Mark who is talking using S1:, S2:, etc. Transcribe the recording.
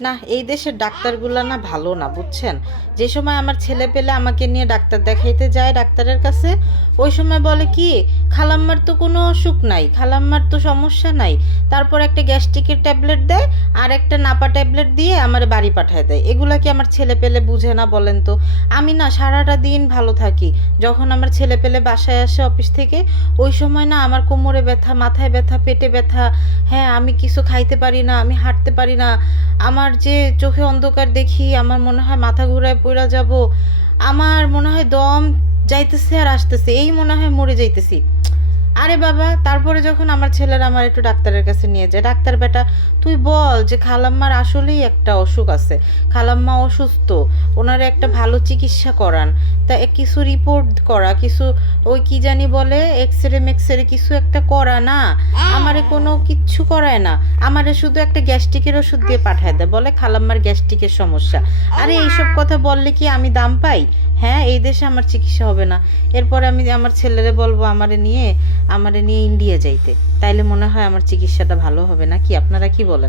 S1: না, এই দেশের ডাক্তারগুলো না ভালো না, বুঝছেন? যে সময় আমার ছেলে পেলে আমাকে নিয়ে ডাক্তার দেখাইতে যায় ডাক্তারের কাছে, ওই সময় বলে কি, খালাম্মার তো কোনো অসুখ নাই, খালাম্মার তো সমস্যা নাই। তারপর একটা গ্যাস্ট্রিকের ট্যাবলেট দেয়, আর একটা নাপা ট্যাবলেট দিয়ে আমার বাড়ি পাঠায় দেয়। এগুলা কি আমার ছেলে পেলে বুঝে না বলেন তো? আমি না সারাটা দিন ভালো থাকি। যখন আমার ছেলে পেলে বাসায় আসে অফিস থেকে, ওই সময় না আমার কোমরে ব্যথা, মাথায় ব্যথা, পেটে ব্যথা হ্যাঁ আমি কিছু খাইতে পারি না, আমি হাঁটতে পারি না আমার যে চোখে অন্ধকার দেখি, আমার মনে হয় মাথা ঘুরায় পড়া যাব, আমার মনে হয় দম যাইতেছে আর আসতেছে, এই মনে হয় মরে যাইতেছি। আরে বাবা, তারপরে যখন আমার ছেলেরা আমার একটু ডাক্তারের কাছে নিয়ে যায়, ডাক্তার বেটা, তুই বল যে খালাম্মার আসলেই একটা অসুখ আছে। খালাম্মা অসুস্থ, ওনার একটা ভালো চিকিৎসা করান। তা কিছু রিপোর্ট করা, কিছু ওই কি জানি বলে এক্স রে মেক্স রে কিছু একটা করা না। আমারে কোনো কিচ্ছু করায় না। আমারে শুধু একটা গ্যাস্ট্রিকের ওষুধ দিয়ে পাঠায় দেয়, বলে খালাম্মার গ্যাস্ট্রিকের সমস্যা। আরে এইসব কথা বললে কি আমি দাম পাই? হ্যাঁ এই দেশে আমার চিকিৎসা হবে না। এরপরে আমি আমার ছেলেরে বলব আমারে নিয়ে আমারে নিয়ে ইন্ডিয়া যাইতে। তাইলে মনে হয় আমার চিকিৎসাটা ভালো হবে না কি আপনারা কি বলেন?